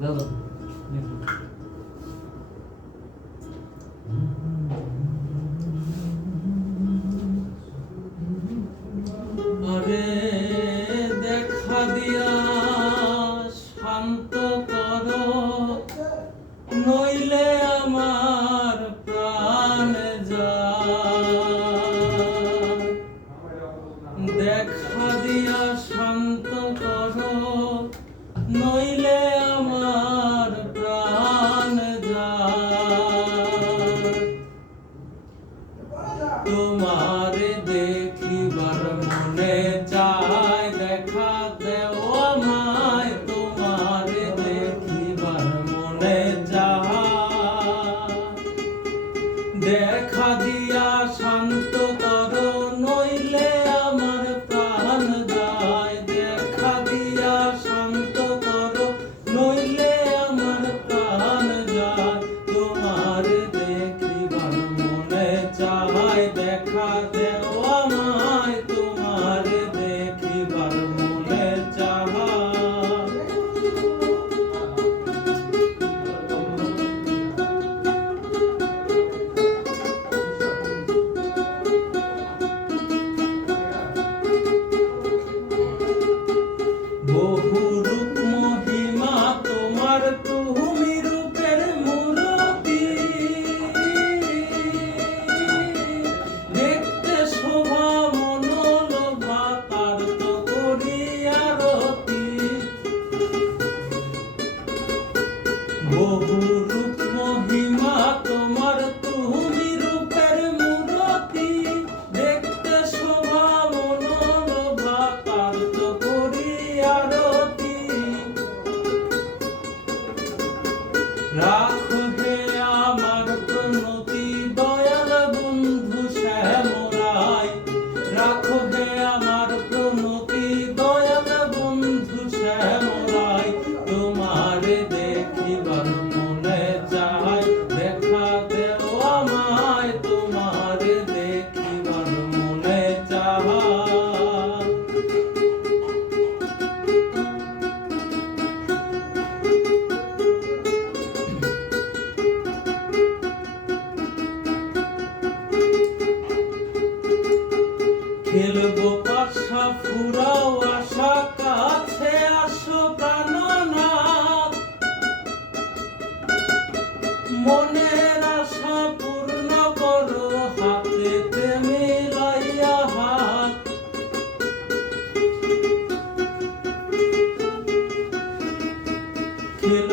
দাদা আরে দেখা দিয়া শান্ত করো, নইলে আমার প্রাণ যায়। দেখা দিয়া শান্ত করো, নইলে আমার প্রাণ যায়। তোমার দেখিবার মনে চায়, দেখা দেও আমায়। তোমার দেখিবার মনে চায়, দেখা দিয়া শান্ত করো, নইলে আমার প্রাণ যায়। দেখা দিয়া শান্ত করো, নইলে আমার প্রাণ যায়। তোমার দেখিবার মনে চায়, দেখা দেও আমায়। তোমার দেখিবার মনে চায়। বহু রূপ মহিমা তোমার, তুমি রূপের মূরতি। দেখতে শোভা মনোলোভা, তার তো করি আরতি। বহু রূপ মহিমা তোমার, তুমি রূপের মূরতি। দেখতে শোভা মনোলোভা, তার তো করি আরতি। রাখো হে আমার প্রণতি, দয়াল বন্ধু শ্যামরায়। রাখো হে আমার প্রণতি, দয়াল বন্ধু শ্যামরায়। তোমার দেখিবার মনে চায়, দেখা দেও আমায়। তোমার দেখিবার মনে চায়। খেলবো পাশা ফুরাও আশা, কাছে আসো প্রাণনাথ। মনের আশা পূর্ণ করো, হাতেতে মিলাইয়া হাত। খেল